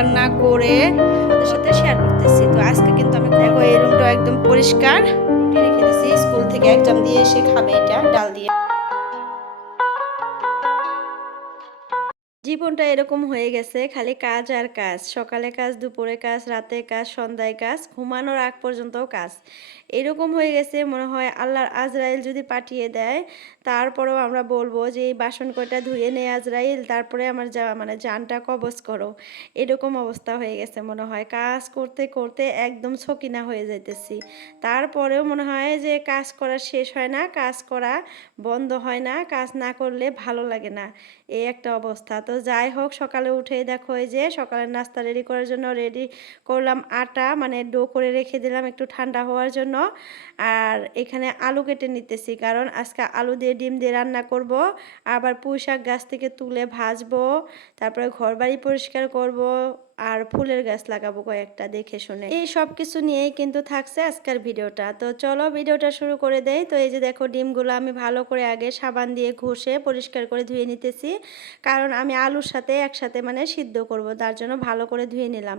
রান্না করে ওদের সাথে শেয়ার করতেছি। তো আজকে কিন্তু আমি দেখো এই রুমটা একদম পরিষ্কার, রুটি রেখে দিয়েছি, স্কুল থেকে এক্সাম দিয়ে এসে খাবে এটা ডাল দিয়ে। জীবনটা এরকম হয়ে গেছে, খালি কাজ আর কাজ, সকালে কাজ, দুপুরে কাজ, রাতে কাজ, সন্ধ্যায় কাজ, ঘুমানোর আগ পর্যন্তও কাজ। এরকম হয়ে গেছে, মনে হয় আল্লাহর আজরাইল যদি পাঠিয়ে দেয় তারপরেও আমরা বলবো যে এই বাসন কয়টা ধুয়ে নে আজরাইল, তারপরে আমার জানটা কবজ করো। এরকম অবস্থা হয়ে গেছে, মনে হয় কাজ করতে করতে একদম ছকিনা হয়ে যাইতেছি। তারপরেও মনে হয় যে কাজ করা শেষ হয় না, কাজ করা বন্ধ হয় না, কাজ না করলে ভালো লাগে না, এই একটা অবস্থা। তো যাই হোক, সকালে উঠেই দেখো এই যে সকালের নাস্তা রেডি করার জন্য রেডি করলাম আটা, মানে ডো করে রেখে দিলাম একটু ঠান্ডা হওয়ার জন্য। আর এখানে আলু কেটে নিতেছি, কারণ আজকে আলু দিয়ে ডিম দিয়ে রান্না করব। আবার পুঁই শাক গাছ থেকে তুলে ভাজবো, তারপরে ঘর বাড়ি পরিষ্কার করব, আর ফুলের গাছ লাগাবো কয়েকটা দেখে শুনে। এই সব কিছু নিয়েই কিন্তু থাকছে আজকের ভিডিওটা। তো চলো ভিডিওটা শুরু করে দেই। তো এই যে দেখো ডিমগুলো আমি ভালো করে আগে সাবান দিয়ে ঘষে পরিষ্কার করে ধুয়ে নিতেছি, কারণ আমি আলুর সাথে একসাথে মানে সিদ্ধ করব, তার জন্য ভালো করে ধুয়ে নিলাম।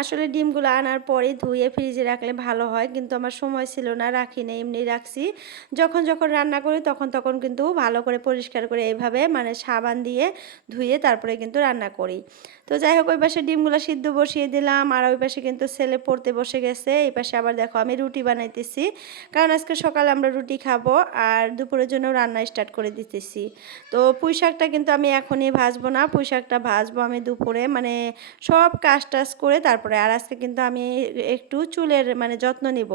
আসলে ডিমগুলো আনার পরে ধুয়ে ফ্রিজে রাখলে ভালো হয়, কিন্তু আমার সময় ছিল না, রাখি না, এমনি রাখছি। যখন যখন রান্না করি তখন তখন কিন্তু ভালো করে পরিষ্কার করে এইভাবে মানে সাবান দিয়ে ধুয়ে তারপরে কিন্তু রান্না করি। তো যাই হোক, ওই পাশে ডিমগুলো সিদ্ধ বসিয়ে দিলাম, আর ওই পাশে কিন্তু ছেলে পড়তে বসে গেছে। এই পাশে আবার দেখো আমি রুটি বানাইতেছি, কারণ আজকে সকালে আমরা রুটি খাবো, আর দুপুরের জন্য রান্না স্টার্ট করে দিতেছি। তো পুঁই শাকটা কিন্তু আমি এখনই ভাজবো না, পুঁই শাকটা ভাজবো আমি দুপুরে, মানে সব কাজ টাজ করে তারপরে। আর আজকে কিন্তু আমি একটু চুলের মানে যত্ন নিব,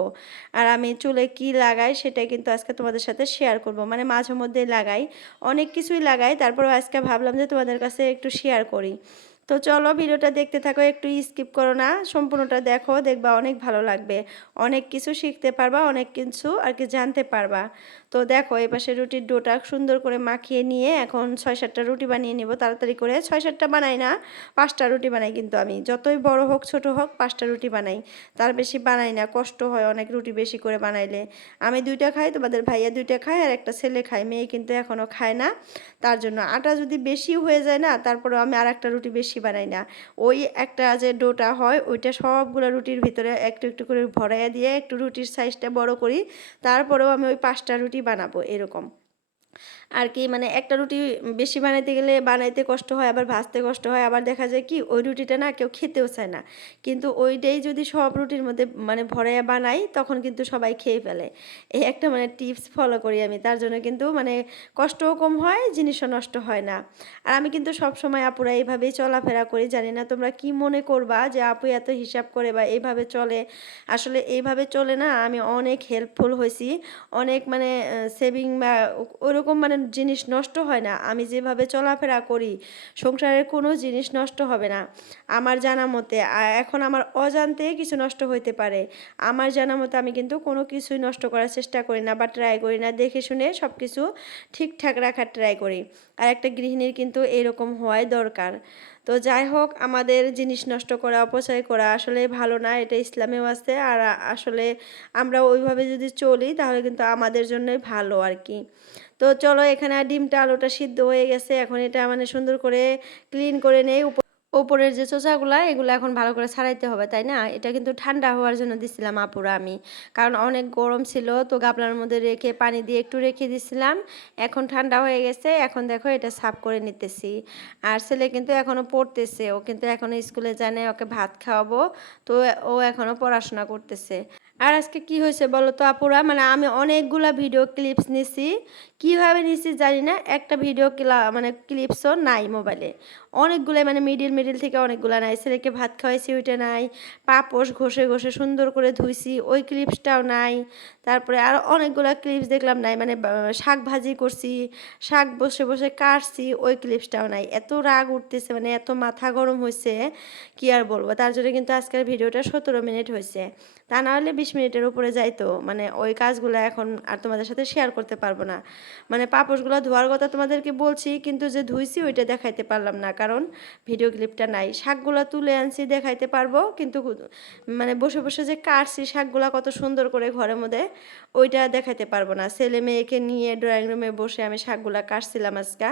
আর আমি চুলে কি লাগাই সেটাই কিন্তু আজকে তোমাদের সাথে শেয়ার করব। মানে মাঝে মধ্যেই লাগাই, অনেক কিছুই লাগাই, তারপরেও আজকে ভাবলাম যে তোমাদের কাছে একটু শেয়ার করি। তো চলো ভিডিওটা দেখতে থাকো, একটু স্কিপ করো না, সম্পূর্ণটা দেখো, দেখবা অনেক ভালো লাগবে, অনেক কিছু শিখতে পারবা, অনেক কিছু আর কি জানতে পারবা। তো দেখো এই পাশে রুটির ডোটা সুন্দর করে মাখিয়ে নিয়ে এখন 6-7টা রুটি বানিয়ে নিব তাড়াতাড়ি করে। 6-7টা বানাই না, 5টা রুটি বানাই, কিন্তু আমি যতই বড় হোক ছোট হোক 5টা রুটি বানাই, তার বেশি বানাই না, কষ্ট হয় অনেক রুটি বেশি করে বানাইলে। আমি 2টা খাই, তোমাদের ভাইয়া 2টা খায়, আর একটা ছেলে খায়, মেয়ে কিন্তু এখনও খায় না। তার জন্য আটা যদি বেশি হয়ে যায় না, তারপরেও আমি আর একটা রুটি বেশি বানাই না। ওই একটা যে ডোটা হয় ওইটা সবগুলো রুটির ভিতরে একটু একটু করে ভরাইয়া দিয়ে একটু রুটির সাইজটা বড় করি, তারপরেও আমি ওই 5টা রুটি বানাবো এরকম আর কি। মানে একটা রুটি বেশি বানাইতে গেলে বানাইতে কষ্ট হয়, আবার ভাজতে কষ্ট হয়, আবার দেখা যায় কি ওই রুটিটা না কেউ খেতেও চায় না, কিন্তু ওইটাই যদি সব রুটির মধ্যে মানে ভরাইয়া বানাই তখন কিন্তু সবাই খেয়ে ফেলে। এই একটা মানে টিপস ফলো করি আমি, তার জন্য কিন্তু মানে কষ্টও কম হয়, জিনিসও নষ্ট হয় না। আর আমি কিন্তু সব সময় আপুরা এইভাবেই চলাফেরা করি, জানি না তোমরা কি মনে করবা যে আপু এত হিসাব করে বা এইভাবে চলে। আসলে এইভাবে চলে না, আমি অনেক হেল্পফুল হয়েছি, অনেক মানে সেভিং বা ওরকম মানে জিনিস নষ্ট হয় না। আমি যেভাবে চলাফেরা করি সংসারের কোনো জিনিস নষ্ট হবে না আমার জানা মতে। এখন আমার অজান্তে কিছু নষ্ট হইতে পারে, আমার জানা মতে আমি কিন্তু কোনো কিছুই নষ্ট করার চেষ্টা করি না বা ট্রাই করি না, দেখে শুনে সব কিছু ঠিকঠাক রাখার ট্রাই করি। আর একটা গৃহিণীর কিন্তু এরকম হওয়াই দরকার। তো যাই হোক, আমাদের জিনিস নষ্ট করা, অপচয় করা আসলে ভালো না, এটা ইসলামেও আছে। আর আসলে আমরা ওইভাবে যদি চলি তাহলে কিন্তু আমাদের জন্যই ভালো আর কি। তো চলো, এখানে ডিমটা আলুটা সিদ্ধ হয়ে গেছে, এখন এটা মানে সুন্দর করে ক্লিন করে নেই। ওপরের যে চোচাগুলা এগুলো এখন ভালো করে ছাড়াইতে হবে, তাই না? এটা কিন্তু ঠান্ডা হওয়ার জন্য দিছিলাম আপুরা আমি, কারণ অনেক গরম ছিল, তো গামলার মধ্যে রেখে পানি দিয়ে একটু রেখে দিছিলাম। এখন ঠান্ডা হয়ে গেছে, এখন দেখো এটা সাফ করে নিতেছি। আর ছেলে কিন্তু এখনও পড়তেছে, ও কিন্তু এখনও স্কুলে যায় না, ওকে ভাত খাওয়াবো, তো ও এখনও পড়াশোনা করতেছে। আর আজকে কি হয়েছে বলো তো আপুরা, মানে আমি অনেকগুলা ভিডিও ক্লিপস নিছি, কিভাবে নিছি জানি না, একটা ভিডিও মানে ক্লিপসও নাই মোবাইলে। অনেকগুলো মানে মিডিল মিডিল থেকে অনেকগুলো নাই, ছেলেকে ভাত খাওয়াইছি ওইটা নাই, পাপোশ ঘষে ঘষে সুন্দর করে ধুইছি ওই ক্লিপসটাও নাই, তারপরে আর অনেকগুলো ক্লিপস দেখলাম নাই, মানে শাক ভাজি করছি, শাক বসে বসে কাটছি ওই ক্লিপসটাও নাই। এত রাগ উঠতেছে, মানে এত মাথা গরম হয়েছে, কি আর বলবো। তার জন্য কিন্তু আজকের ভিডিওটা 17 মিনিট হয়েছে, তা না হলে 20 মিনিটের উপরে যাইতো। মানে ওই কাজগুলো এখন আর তোমাদের সাথে শেয়ার করতে পারবো না। মানে পাপোশগুলো ধোয়ার কথা তোমাদেরকে বলছি, কিন্তু যে ধুইছি ওইটা দেখাইতে পারলাম না, কারণ ভিডিও ক্লিপটা নাই। শাকগুলো তুলে আনছি দেখাইতে পারবো, কিন্তু মানে বসে বসে যে কাটছি শাকগুলো কত সুন্দর করে ঘরের মধ্যে, ওইটা দেখাইতে পারবো না। ছেলে মেয়েকে নিয়ে ড্রয়িং রুমে বসে আমি শাকগুলো কাটছিলাম আজকে,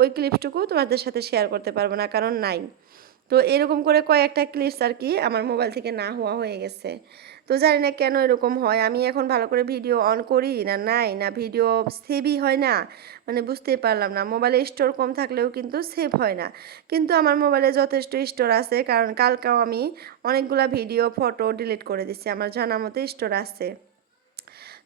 ওই ক্লিপটুকু তোমাদের সাথে শেয়ার করতে পারবো না, কারণ নাই। তো এরকম করে কয়েকটা ক্লিপস আর কি আমার মোবাইল থেকে না হওয়া হয়ে গেছে। তো জানি না কেন এরকম হয়। আমি এখন ভালো করে ভিডিও অন করি না নাই, না ভিডিও সেভই হয় না। মানে বুঝতেই পারলাম না। মোবাইলে স্টোর কম থাকলেও কিন্তু সেভ হয় না। কিন্তু আমার মোবাইলে যথেষ্ট স্টোর আছে, কারণ কালকেও আমি অনেকগুলা ভিডিও, ফটো ডিলিট করে দিছি। আমার জানা মতে স্টোর আছে।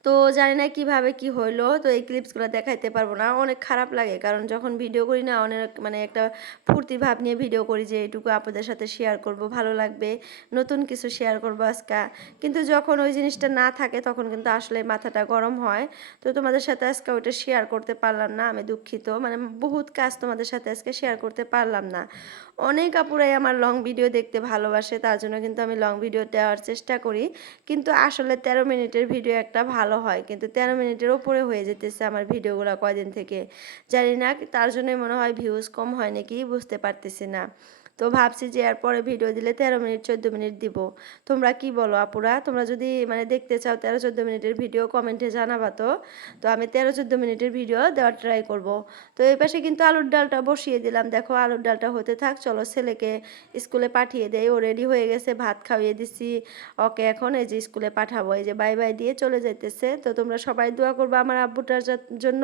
তো জানি না কিভাবে কি হইলো, তো এই ক্লিপসগুলো দেখাইতে পারবো না। অনেক খারাপ লাগে, কারণ যখন ভিডিও করি না অনেক মানে একটা ফুর্তি ভাব নিয়ে ভিডিও করি যে এটুকু আপনাদের সাথে শেয়ার করব, ভালো লাগবে, নতুন কিছু শেয়ার করবো আজকে। কিন্তু যখন ওই জিনিসটা না থাকে তখন কিন্তু আসলে মাথাটা গরম হয়। তো তোমাদের সাথে আজকে ওইটা শেয়ার করতে পারলাম না, আমি দুঃখিত। মানে বহুত কাজ তোমাদের সাথে আজকে শেয়ার করতে পারলাম না। অনেক আপুরাই আমার লং ভিডিও দেখতে ভালোবাসে, তার জন্য কিন্তু আমি লং ভিডিও দেওয়ার চেষ্টা করি। কিন্তু আসলে 13 মিনিটের ভিডিও একটা ভালো হয়, কিন্তু 13 মিনিটের ওপরে হয়ে যেতেছে আমার ভিডিওগুলো কয়দিন থেকে। জানি না, তার জন্যই মনে হয় ভিউজ কম হয় নাকি, বুঝতে পারতেছি না। তো ভাবছি যে এরপরে ভিডিও দিলে 13 মিনিট 14 মিনিট দিব। তোমরা কি বলো আপুরা? তোমরা যদি মানে দেখতে চাও 13-14 মিনিটের ভিডিও, কমেন্টে জানাবা তো। তো আমি 13-14 মিনিটের ভিডিও দেওয়ার ট্রাই করব। তো এই পাশে কিন্তু আলুর ডালটা বসিয়ে দিলাম। দেখো আলুর ডালটা হতে থাক, চলো ছেলেকে স্কুলে পাঠিয়ে দেই। ও রেডি হয়ে গেছে, ভাত খাইয়ে দিছি ওকে। এখন এই যে স্কুলে পাঠাবো, এই যে বাই বাই দিয়ে চলে যাইতেছে। তো তোমরা সবাই দোয়া করবো আমার আব্বুটার জন্য,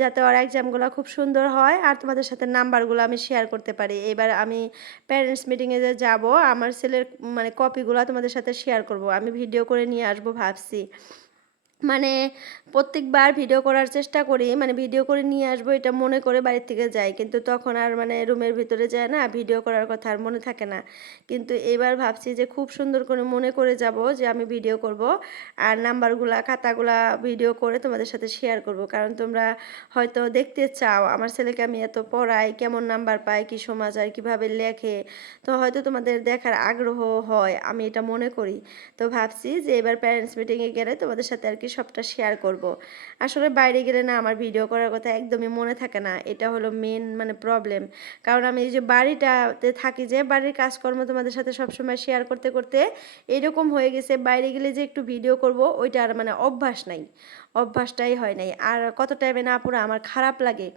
যাতে ওর এক্সামগুলো খুব সুন্দর হয় আর তোমাদের সাথে নাম্বারগুলো আমি শেয়ার করতে পারি। এবার আমি প্যারেন্টস মিটিংয়ে যে যাবো, আমার ছেলের মানে কপিগুলো তোমাদের সাথে শেয়ার করব। আমি ভিডিও করে নিয়ে আসবো ভাবছি। মানে প্রত্যেকবার ভিডিও করার চেষ্টা করি, মানে ভিডিও করে নিয়ে আসবো এটা মনে করে বাড়ির থেকে যাই, কিন্তু তখন আর মানে রুমের ভিতরে যায় না, ভিডিও করার কথা আর মনে থাকে না। কিন্তু এবার ভাবছি যে খুব সুন্দর করে মনে করে যাব যে আমি ভিডিও করব, আর নাম্বারগুলা খাতাগুলা ভিডিও করে তোমাদের সাথে শেয়ার করব। কারণ তোমরা হয়তো দেখতে চাও আমার ছেলেকে আমি এত পড়াই, কেমন নাম্বার পায়, কি সমাজ আর কীভাবে লেখে। তো হয়তো তোমাদের দেখার আগ্রহ হয়, আমি এটা মনে করি। তো ভাবছি যে এবার প্যারেন্টস মিটিংয়ে গেলে তোমাদের সাথে আর কি সবটা শেয়ার করব। আসলে বাইরে গেলে না আমার ভিডিও করার কথা একদমই মনে থাকে না, এটা হলো মেন মানে প্রবলেম। কারণ আমি এই যে বাড়িটাতে থাকি, যে বাড়ির কাজকর্ম তোমাদের সাথে সবসময় শেয়ার করতে করতে এরকম হয়ে গেছে, বাইরে গেলে যে একটু ভিডিও করব ওইটা আর মানে অভ্যাস নাই, অভ্যাসটাই হয় নাই। আর কত টাইমে না পুরো আমার খারাপ লাগে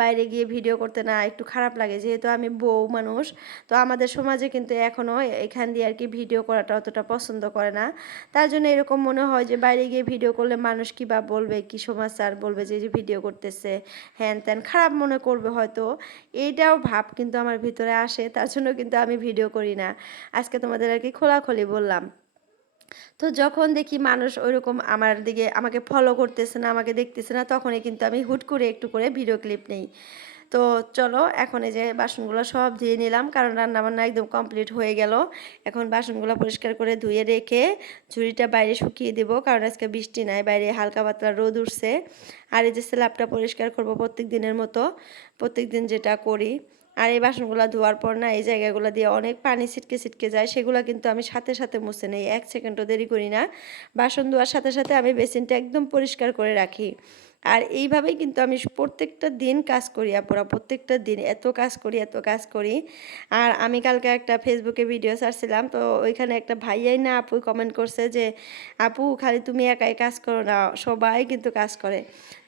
বাইরে গিয়ে ভিডিও করতে, না একটু খারাপ লাগে, যেহেতু আমি বউ মানুষ। তো আমাদের সমাজে কিন্তু এখনও এখান দিয়ে আর কি ভিডিও করাটা অতটা পছন্দ করে না। তার জন্য এরকম মনে হয় যে বাইরে গিয়ে ভিডিও করলে মানুষ কী বা বলবে, কী সমাচার বলবে, যে যে ভিডিও করতেছে হ্যান ত্যান, খারাপ মনে করবে হয়তো। এইটাও ভাব কিন্তু আমার ভিতরে আসে, তার জন্য কিন্তু আমি ভিডিও করি না। আজকে তোমাদের আর কি খোলাখুলি বললাম। তো যখন দেখি মানুষ ওইরকম আমার দিকে আমাকে ফলো করতেছে না, আমাকে দেখতেছে না, তখনই কিন্তু আমি হুট করে একটু করে ভিডিও ক্লিপ নেই। তো চলো এখন এই যে বাসনগুলো সব ধুয়ে নিলাম, কারণ রান্নাবান্না একদম কমপ্লিট হয়ে গেল। এখন বাসনগুলো পরিষ্কার করে ধুয়ে রেখে ঝুড়িটা বাইরে শুকিয়ে দেব, কারণ আজকে বৃষ্টি নাই, বাইরে হালকা পাতলা রোদ উঠছে। আর এই যে স্ল্যাবটা পরিষ্কার করব প্রত্যেক দিনের মতো, প্রত্যেক দিন যেটা করি। আর এই বাসনগুলো ধোয়ার পর না এই জায়গাগুলো দিয়ে অনেক পানি ছিটকে ছিটকে যায়, সেগুলো কিন্তু আমি সাথে সাথে মুছে নেই, 1 সেকেন্ডও দেরি করি না। বাসন ধোয়ার সাথে সাথে আমি বেসিনটা একদম পরিষ্কার করে রাখি। আর এইভাবেই কিন্তু আমি প্রত্যেকটা দিন কাজ করি আপুরা, প্রত্যেকটা দিন এত কাজ করি, এত কাজ করি। আর আমি কালকে একটা ফেসবুকে ভিডিও ছাড়ছিলাম, তো ওইখানে একটা ভাইয়াই না আপু কমেন্ট করছে যে আপু খালি তুমি একাই কাজ করো না, সবাই কিন্তু কাজ করে।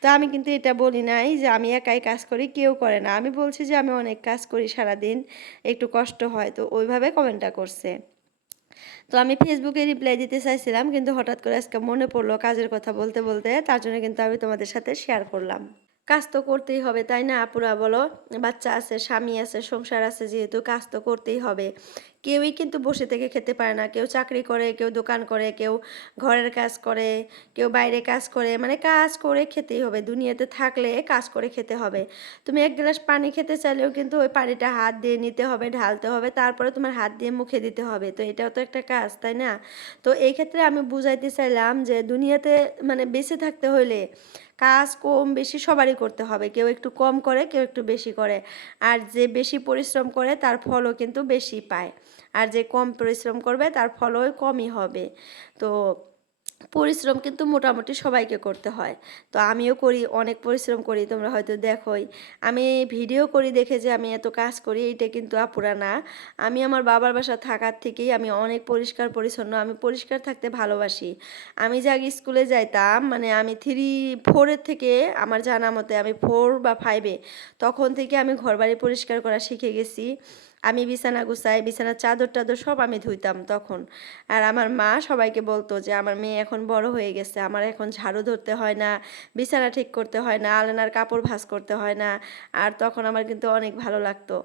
তো আমি কিন্তু এটা বলি নাই যে আমি একাই কাজ করি, কেউ করে না। আমি বলছি যে আমি অনেক কাজ করি সারাদিন, একটু কষ্ট হয়। তো ওইভাবে কমেন্টটা করছে। তো আমি ফেসবুকে রিপ্লাই দিতে চাইছিলাম, কিন্তু হঠাৎ করে আজকে মনে পড়লো কাজের কথা বলতে বলতে, তার জন্য কিন্তু আমি তোমাদের সাথে শেয়ার করলাম। কাজ তো করতেই হবে, তাই না আপুরা বলো? বাচ্চা আছে, স্বামী আছে, সংসার আছে, যেহেতু কাজ তো করতেই হবে। কেউই কিন্তু বসে থেকে খেতে পারে না। কেউ চাকরি করে, কেউ দোকান করে, কেউ ঘরের কাজ করে, কেউ বাইরে কাজ করে, মানে কাজ করে খেতেই হবে। দুনিয়াতে থাকলে কাজ করে খেতে হবে। তুমি এক গ্লাস পানি খেতে চাইলেও কিন্তু ওই পানিটা হাত দিয়ে নিতে হবে, ঢালতে হবে, তারপরে তোমার হাত দিয়ে মুখে দিতে হবে। তো এটাও তো একটা কাজ, তাই না? তো এই ক্ষেত্রে আমি বুঝাইতে চাইলাম যে দুনিয়াতে মানে বেঁচে থাকতে হলে কাজ কম বেশি সবারই করতে হবে, কেউ একটু কম করে, কেউ একটু বেশি করে। আর যে বেশি পরিশ্রম করে তার ফলও কিন্তু বেশি পায়, আর যে কম পরিশ্রম করবে তার ফলও কমই হবে। তো পরিশ্রম কিন্তু মোটামুটি সবাইকে করতে হয়। তো আমিও করি, অনেক পরিশ্রম করি, তোমরা হয়তো দেখোই। আমি ভিডিও করি দেখে যে আমি এত কাজ করি এইটা কিন্তু আপুরা না। আমি আমার বাবার বাসা থাকার থেকেই আমি অনেক পরিষ্কার পরিচ্ছন্ন, আমি পরিষ্কার থাকতে ভালোবাসি। আমি যে আগে স্কুলে যাইতাম, মানে আমি 3-4 থেকে আমার জানা মতে আমি 4 বা 5-এ, তখন থেকে আমি ঘরবাড়ি পরিষ্কার করা শিখে গেছি। আমি বিছানা গুছাই, বিছানার চাদর টাদর সব আমি ধুইতাম তখন। আর আমার মা সবাইকে বলতো যে আমার মেয়ে এখন বড় হয়ে গেছে, আমার এখন ঝাড়ু ধরতে হয় না, বিছানা ঠিক করতে হয় না, আলনার কাপড় ভাঁজ করতে হয় না। আর তখন আমার কিন্তু অনেক ভালো লাগতো।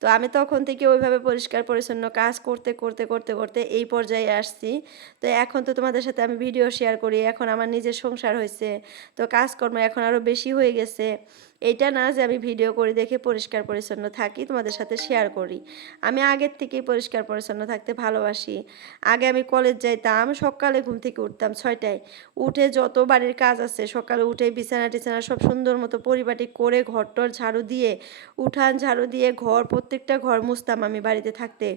তো আমি তখন থেকে ওইভাবে পরিষ্কার পরিচ্ছন্ন কাজ করতে করতে করতে করতে এই পর্যায়ে আসছি। তো এখন তো তোমাদের সাথে আমি ভিডিও শেয়ার করি, এখন আমার নিজের সংসার হয়েছে, তো কাজকর্ম এখন আরও বেশি হয়ে গেছে। এইটা না যে আমি ভিডিও করি দেখে পরিষ্কার পরিচ্ছন্ন থাকি, তোমাদের সাথে শেয়ার করি। আমি আগের থেকেই পরিষ্কার পরিচ্ছন্ন থাকতে ভালোবাসি। আগে আমি কলেজ যাইতাম, সকালে ঘুম থেকে উঠতাম 6টায়, উঠে যত বাড়ির কাজ আছে সকালে উঠে বিছানা টিছানা সব সুন্দর মতো পরিপাটি করে ঘরটর ঝাড়ু দিয়ে, উঠান ঝাড়ু দিয়ে ঘর প্রত্যেকটা ঘর মুছতাম আমি বাড়িতে থাকতে।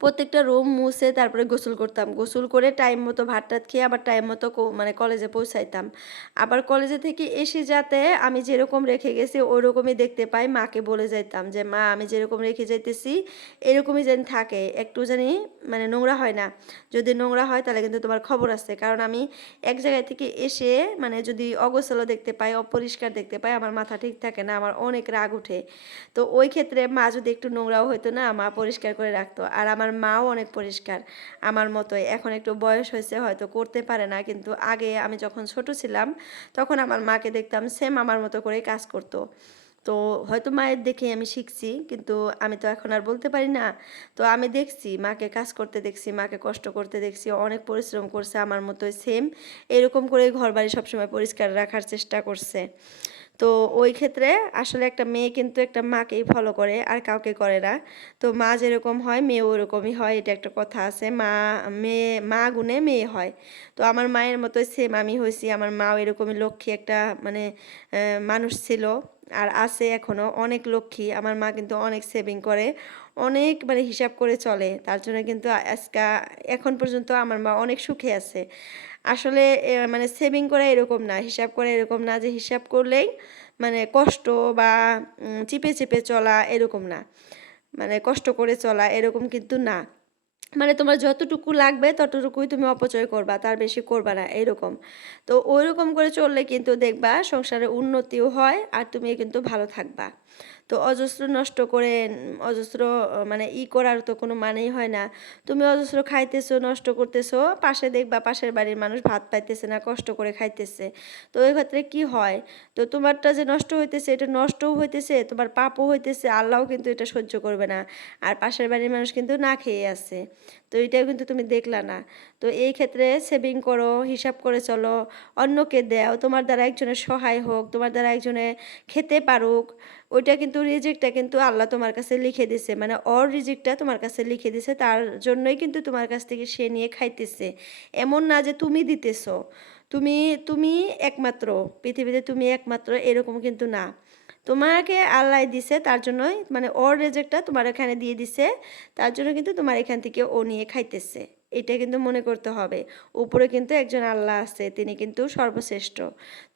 প্রত্যেকটা রুম মুছে তারপরে গোসল করতাম, গোসল করে টাইম মতো ভাত টাত খেয়ে আবার টাইম মতো মানে কলেজে পৌঁছাইতাম। আবার কলেজে থেকে এসে যাতে আমি যেরকম রেখে গেছি ওই রকমই দেখতে পাই, মাকে বলে যাইতাম যে মা আমি যেরকম রেখে যাইতেছি এরকমই যেন থাকে, একটু জানি মানে নোংরা হয় না। যদি নোংরা হয় তাহলে কিন্তু তোমার খবর আছে, কারণ আমি এক জায়গায় থেকে এসে মানে যদি অগোছালো দেখতে পাই, অপরিষ্কার দেখতে পাই, আমার মাথা ঠিক থাকে না, আমার অনেক রাগ উঠে। তো ওই ক্ষেত্রে মা যদি একটু নোংরাও হইতো না, মা পরিষ্কার করে রাখতো। আর আমার মাও অনেক পরিষ্কার আমার মতোই, এখন একটু বয়স হয়েছে হয়তো করতে পারে না, কিন্তু আগে আমি যখন ছোট ছিলাম তখন আমার মাকে দেখতাম সেম আমার মতো করেই কাজ করতো। তো হয়তো মায়ের দেখে আমি শিখছি, কিন্তু আমি তো এখন আর বলতে পারি না। তো আমি দেখছি মাকে কাজ করতে, দেখছি মাকে কষ্ট করতে দেখছি, অনেক পরিশ্রম করছে আমার মতোই সেম এরকম করে ঘর বাড়ি সবসময় পরিষ্কার রাখার চেষ্টা করছে। তো ওই ক্ষেত্রে আসলে একটা মেয়ে কিন্তু একটা মাকেই ফলো করে আর কাউকে করে না। তো মা যেরকম হয় মেয়ে ওরকমই হয়, এটা একটা কথা আছে, মা গুণে মেয়ে হয়। তো আমার মায়ের মতোই সেম আমি হয়েছি, আমার মাও এরকমই লক্ষ্মী একটা মানে মানুষ ছিল আর আছে এখনো অনেক লক্ষ্মী। আমার মা কিন্তু অনেক সেভিং করে, অনেক মানে হিসাব করে চলে, তার জন্য কিন্তু এখন পর্যন্ত আমার মা অনেক সুখে আছে। আসলে মানে সেভিং করা এরকম না, হিসাব করা এরকম না যে হিসাব করলেই মানে কষ্ট বা চিপে চেপে চলা এরকম না, মানে কষ্ট করে চলা এরকম কিন্তু না। মানে তোমার যতটুকু লাগবে ততটুকুই তুমি অপচয় করবা, তার বেশি করবা না এরকম। তো ওইরকম করে চললে কিন্তু দেখবা সংসারে উন্নতিও হয় আর তুমি কিন্তু ভালো থাকবা। তো অজস্র নষ্ট করে অজস্র মানে করার তো কোনো মানেই হয় না। তুমি অজস্র খাইতেছো, নষ্ট করতেছো, পাশে দেখবা পাশের বাড়ির মানুষ ভাত পাইতেছে না, কষ্ট করে খাইতেছে। তো ওই ক্ষেত্রে কি হয়, তো তোমারটা যে নষ্ট হইতেছে এটা নষ্টও হইতেছে, তোমার পাপও হইতেছে, আল্লাহও কিন্তু এটা সহ্য করবে না। আর পাশের বাড়ির মানুষ কিন্তু না খেয়ে আছে। তো এটাও কিন্তু তুমি দেখলা না। তো এই ক্ষেত্রে সেভিং করো, হিসাব করে চলো, অন্যকে দাও, তোমার দ্বারা একজনের সহায় হোক, তোমার দ্বারা একজনে খেতে পারুক। ওইটা কিন্তু রিজিকটা কিন্তু আল্লাহ তোমার কাছে লিখে দিছে, মানে ওর রিজিকটা তোমার কাছে লিখে দিছে, তার জন্যই কিন্তু তোমার কাছ থেকে সে নিয়ে খাইতেছে। এমন না যে তুমি দিতেছো, তুমি তুমি একমাত্র পৃথিবীতে, তুমি একমাত্র এরকম কিন্তু না। তোমাকে আল্লাহ দিছে তার জন্যই, মানে ওর রেজেক্টটা তোমার এখানে দিয়ে দিছে, তার জন্য কিন্তু তোমার এখান থেকে ও নিয়ে খাইতেছে। এটা কিন্তু মনে করতে হবে, উপরে কিন্তু একজন আল্লাহ আছে, তিনি কিন্তু সর্বশ্রেষ্ঠ।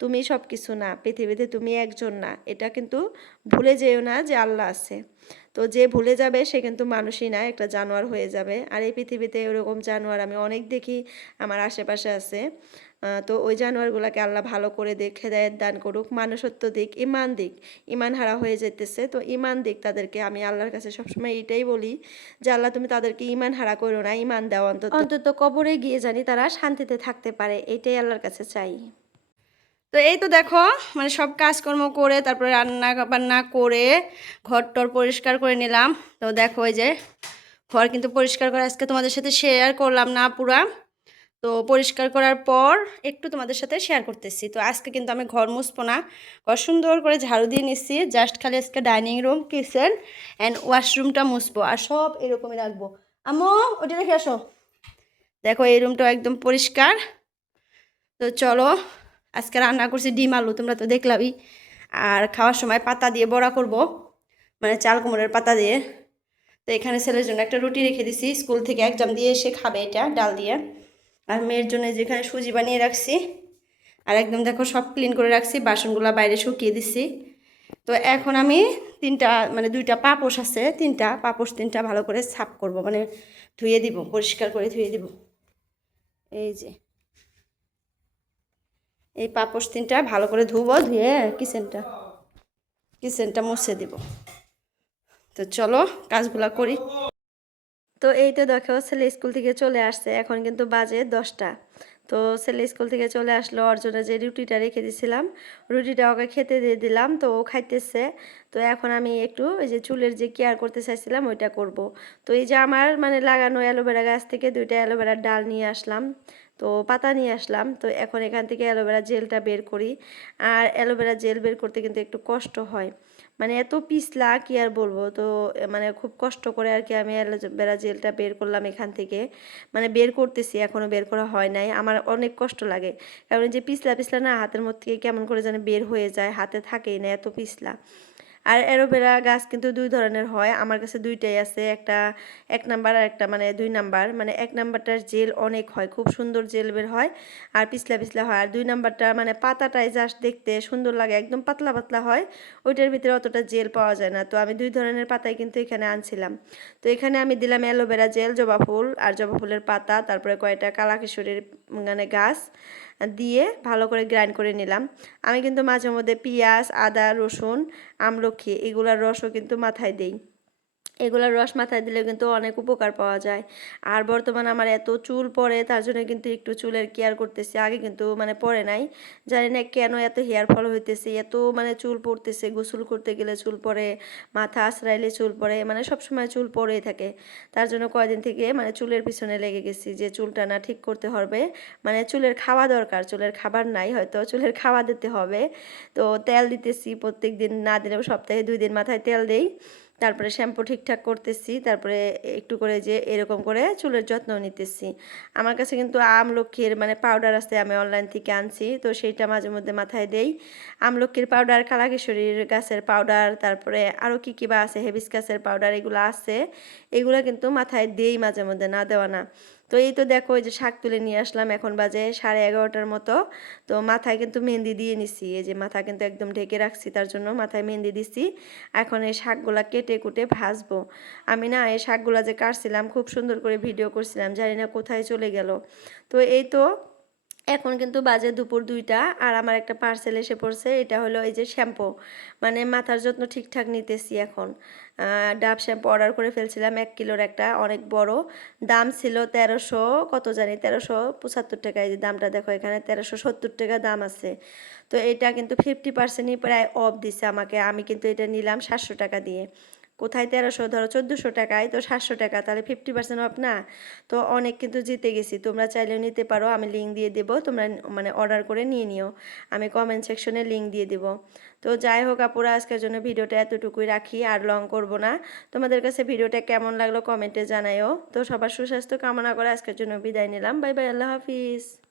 তুমি সব কিছু না, পৃথিবীতে তুমি একজন না, এটা কিন্তু ভুলে যেও না যে আল্লাহ আছে। তো যে ভুলে যাবে সে কিন্তু মানুষই না, একটা জানোয়ার হয়ে যাবে। আর এই পৃথিবীতে এরকম জানোয়ার আমি অনেক দেখি, আমার আশেপাশে আছে। তো ওই জানোয়ারগুলোকে আল্লাহ ভালো করে দিক, হেদায়েত দান করুক, মানুষত্ব দিক, ইমান দিক। ইমান হারা হয়ে যেতেছে, তো ইমান দিক তাদেরকে। আমি আল্লাহর কাছে সবসময় এইটাই বলি যে আল্লাহ তুমি তাদেরকে ইমান হারা করো না, ইমান দাও, অন্তত অন্তত কবরে গিয়ে জানি তারা শান্তিতে থাকতে পারে, এটাই আল্লাহর কাছে চাই। তো এই তো দেখো মানে সব কাজকর্ম করে তারপরে রান্না বান্না করে ঘর টর পরিষ্কার করে নিলাম। তো দেখো এই যে ঘর কিন্তু পরিষ্কার করে আজকে তোমাদের সাথে শেয়ার করলাম না পুরা। তো পরিষ্কার করার পর একটু তোমাদের সাথে শেয়ার করতেছি। তো আজকে কিন্তু আমি ঘর মুছবো না, ঘর সুন্দর করে ঝাড়ু দিয়ে নিচ্ছি, জাস্ট খালি আজকে ডাইনিং রুম, কিচেন অ্যান্ড ওয়াশরুমটা মুছবো, আর সব এরকমই রাখবো। আম্মু ওটা রেখে আসো। দেখো এই রুমটাও একদম পরিষ্কার। তো চলো, আজকে রান্না করছি ডিম আলু, তোমরা তো দেখলামই। আর খাওয়ার সময় পাতা দিয়ে বড়া করব, মানে চাল কুমড়োর পাতা দিয়ে। তো এখানে ছেলের জন্য একটা রুটি রেখে দিছি, স্কুল থেকে এক্সাম দিয়ে এসে খাবে এটা ডাল দিয়ে। আর মেয়ের জন্য যেখানে সুজি বানিয়ে রাখছি, আর একদম দেখো সব ক্লিন করে রাখছি, বাসনগুলো বাইরে শুকিয়ে দিছি। তো এখন আমি মানে দুইটা পাপোশ আছে, তিনটা ভালো করে সাফ করব, মানে ধুয়ে দিব, পরিষ্কার করে ধুয়ে দিব। এই যে এই পাপোশ তিনটা ভালো করে ধুবো, ধুয়ে কিচেনটা মুছে দিব। তো তো চলো কাজগুলা করি। তো এই তো দেখো ছেলে স্কুল থেকে চলে আসছে, এখন কিন্তু বাজে 10টা। তো ছেলে স্কুল থেকে চলে আসলো, ওর জন্য যে রুটিটা রেখে দিয়েছিলাম রুটিটা ওকে খেতে দিয়ে দিলাম, তো ও খাইতেছে। তো এখন আমি একটু এই যে চুলের যে কেয়ার করতে চাইছিলাম ওইটা করব। তো এই যে আমার মানে লাগানো অ্যালোভেরা গাছ থেকে 2টা অ্যালোভেরার ডাল নিয়ে আসলাম, তো পাতা নিয়ে আসলাম। তো এখন এখান থেকে অ্যালোভেরা জেলটা বের করি। আর অ্যালোভেরা জেল বের করতে কিন্তু একটু কষ্ট হয়, মানে এত পিছলা কি আর বলবো। তো মানে খুব কষ্ট করে আর কি আমি অ্যালোভেরা জেলটা বের করলাম এখান থেকে, মানে বের করতেছি, এখনো বের করা হয় নাই। আমার অনেক কষ্ট লাগে, কারণ যে পিছলা পিছলা না হাতের মধ্যে থেকে কেমন করে যেন বের হয়ে যায়, হাতে থাকেই না এত পিছলা। আর অ্যালোভেরা গাছ কিন্তু 2 ধরনের হয়, আমার কাছে 2টাই আছে, একটা 1 নাম্বার আর একটা মানে 2 নাম্বার। মানে 1 নাম্বারটার জেল অনেক হয়, খুব সুন্দর জেল বের হয় আর পিছলা পিছলা হয়। আর 2 নাম্বারটা মানে পাতাটাই জাস্ট দেখতে সুন্দর লাগে, একদম পাতলা পাতলা হয়, ওইটার ভিতরে অতটা জেল পাওয়া যায় না। তো আমি 2 ধরনের পাতাই কিন্তু এখানে আনছিলাম। তো এখানে আমি দিলাম অ্যালোভেরা জেল, জবা ফুল আর জবা ফুলের পাতা, তারপরে কয়েকটা কালাকিশোরের মানে গাছ দিয়ে ভালো করে গ্রাইন্ড করে নিলাম। আমি কিন্তু মাঝে মধ্যে পেঁয়াজ, আদা, রসুন, আমলকি এগুলার রসও কিন্তু মাথায় দেই, এগুলোর রস মাথায় দিলে কিন্তু অনেক উপকার পাওয়া যায়। আর বর্তমানে আমার এত চুল পড়ে, তার জন্য কিন্তু একটু চুলের কেয়ার করতেছি, আগে কিন্তু মানে পড়ে নাই, জানি না কেন এত হেয়ার ফল হইতেছে, এত মানে চুল পড়তেছে, গোসল করতে গেলে চুল পড়ে, মাথা আঁচড়াইলে চুল পড়ে, মানে সবসময় চুল পড়েই থাকে। তার জন্য কয়দিন থেকে মানে চুলের পিছনে লেগে গেছি যে চুলটা না ঠিক করতে হবে, মানে চুলের খাওয়া দরকার, চুলের খাবার নাই হয়তো, চুলের খাওয়া দিতে হবে। তো তেল দিতেছি প্রত্যেক দিন, না দিলেও সপ্তাহে 2 দিন মাথায় তেল দেই, তারপরে শ্যাম্পু ঠিকঠাক করতেছি, তারপরে একটু করে যে এরকম করে চুলের যত্ন নিতেছি। আমার কাছে কিন্তু আমলকির মানে পাউডার আছে, আমি অনলাইন থেকে আনছি, তো সেইটা মাঝে মধ্যে মাথায় দেই। আমলকির পাউডার, কালাকিশোরীর গাছের পাউডার, তারপরে আরও কী কী বা আছে, হিবিস্কাসের পাউডার, এগুলো আছে, এগুলো কিন্তু মাথায় দেই মাঝে মধ্যে, না দেওয়া না। তো এই তো দেখো এই যে শাক তুলে নিয়ে আসলাম, এখন বাজে 11:30টার মতো। তো মাথায় কিন্তু মেহেন্দি দিয়ে নিছি, এই যে মাথা কিন্তু একদম ঢেকে রাখছি, তার জন্য মাথায় মেহেন্দি দিছি। এখন এই শাকগুলা কেটে কুটে ভাজবো। আমি না এই শাকগুলা যে কাটছিলাম খুব সুন্দর করে ভিডিও করছিলাম, জানি না কোথায় চলে গেল। তো এই তো এখন কিন্তু বাজে দুপুর 2টা, আর আমার একটা পার্সেল এসে পড়ছে, এটা হলো এই যে শ্যাম্পু, মানে মাথার যত্ন ঠিকঠাক নিতেছি এখন। ডাব শ্যাম্পু অর্ডার করে ফেলছিলাম 1 কিলোর একটা, অনেক বড়, দাম ছিল 1300 কত জানি, 1375 টাকা। এই যে দামটা দেখো এখানে 1370 টাকা দাম আছে। তো এটা কিন্তু 50%ই প্রায় অফ দিছে আমাকে, আমি কিন্তু এটা নিলাম 700 টাকা দিয়ে। কোথায় 1300, ধরো 1400 টাকায়, তো 700 টাকা, তাহলে 50% অফ না। তো অনেক কিন্তু জিতে গেছি, তোমরা চাইলেও নিতে পারো, আমি লিঙ্ক দিয়ে দেবো, তোমরা মানে অর্ডার করে নিয়ে নিও, আমি কমেন্ট সেকশনে লিঙ্ক দিয়ে দেবো। তো যাই হোক আপুরা, আজকের জন্য ভিডিওটা এতটুকুই রাখি, আর লং করব না। তোমাদের কাছে ভিডিওটা কেমন লাগলো কমেন্টে জানাইও। তো সবার সুস্বাস্থ্য কামনা করে আজকের জন্য বিদায় নিলাম, বাই বাই, আল্লাহ হাফিজ।